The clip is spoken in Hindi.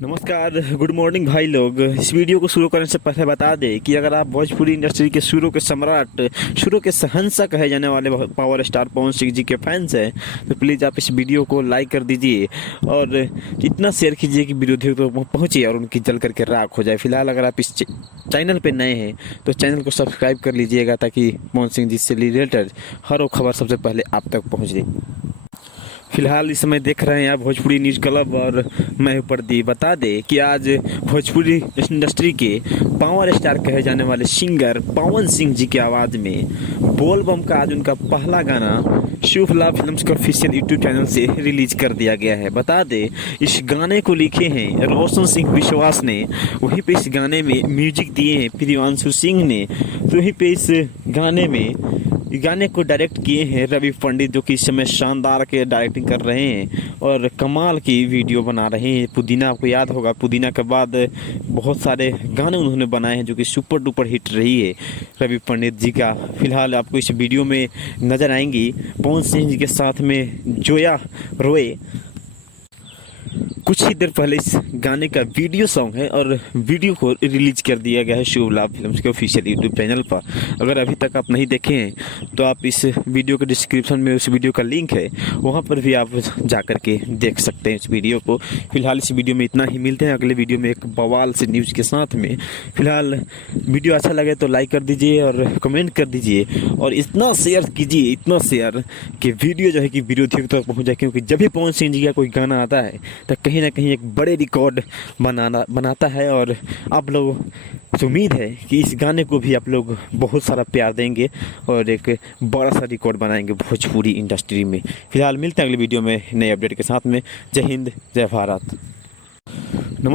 नमस्कार, गुड मॉर्निंग भाई लोग। इस वीडियो को शुरू करने से पहले बता दें कि अगर आप भोजपुरी इंडस्ट्री के शुरू के सम्राट, शुरू के शहंशाह कहे जाने वाले पावर स्टार पवन सिंह जी के फैंस हैं तो प्लीज़ आप इस वीडियो को लाइक कर दीजिए और इतना शेयर कीजिए कि विरोधियों तक पहुँचे और उनकी जल करके राख हो जाए। फिलहाल अगर आप इस चैनल पर नए हैं तो चैनल को सब्सक्राइब कर लीजिएगा ताकि पवन सिंह जी से रिलेटेड हर वो खबर सबसे पहले आप तक पहुँच जाए। फिलहाल इस समय देख रहे हैं आप भोजपुरी न्यूज़ क्लब और मैं हूं प्रदीप। बता दें कि आज भोजपुरी इंडस्ट्री के पावर स्टार कहे जाने वाले सिंगर पवन सिंह जी की आवाज़ में बोल बम का आज उनका पहला गाना शुभ लाभ फिल्म्स के ऑफिशियल यूट्यूब चैनल से रिलीज कर दिया गया है। बता दें इस गाने को लिखे हैं रोशन सिंह विश्वास ने, वहीं पे इस गाने में म्यूजिक दिए हैं प्रियांशु सिंह ने, तो वहीं पे इस गाने को डायरेक्ट किए हैं रवि पंडित, जो कि इस समय शानदार के डायरेक्टिंग कर रहे हैं और कमाल की वीडियो बना रहे हैं। पुदीना आपको याद होगा, पुदीना के बाद बहुत सारे गाने उन्होंने बनाए हैं जो कि सुपर डुपर हिट रही है रवि पंडित जी का। फिलहाल आपको इस वीडियो में नज़र आएंगी पवन सिंह जी के साथ में जोया रोए। कुछ ही देर पहले इस गाने का वीडियो सॉन्ग है और वीडियो को रिलीज कर दिया गया है शुभ लाभ फिल्म्स के ऑफिशियल यूट्यूब चैनल पर। अगर अभी तक आप नहीं देखे हैं तो आप इस वीडियो के डिस्क्रिप्शन में उस वीडियो का लिंक है, वहां पर भी आप जा कर के देख सकते हैं इस वीडियो को। फिलहाल इस वीडियो में इतना ही, मिलते हैं अगले वीडियो में एक बवाल से न्यूज़ के साथ में। फिलहाल वीडियो अच्छा लगे तो लाइक कर दीजिए और कमेंट कर दीजिए और इतना शेयर कीजिए, इतना शेयर कि वीडियो जो है कि विरोधियों तक पहुँच जाए, क्योंकि जब भी पवन सिंह जी का कोई गाना आता है तो कहीं ना कहीं एक बड़े रिकॉर्ड बनाता है और आप लोग से उम्मीद है कि इस गाने को भी आप लोग बहुत सारा प्यार देंगे और एक बड़ा सा रिकॉर्ड बनाएंगे भोजपुरी इंडस्ट्री में। फिलहाल मिलते हैं अगले वीडियो में नए अपडेट के साथ में। जय हिंद, जय भारत।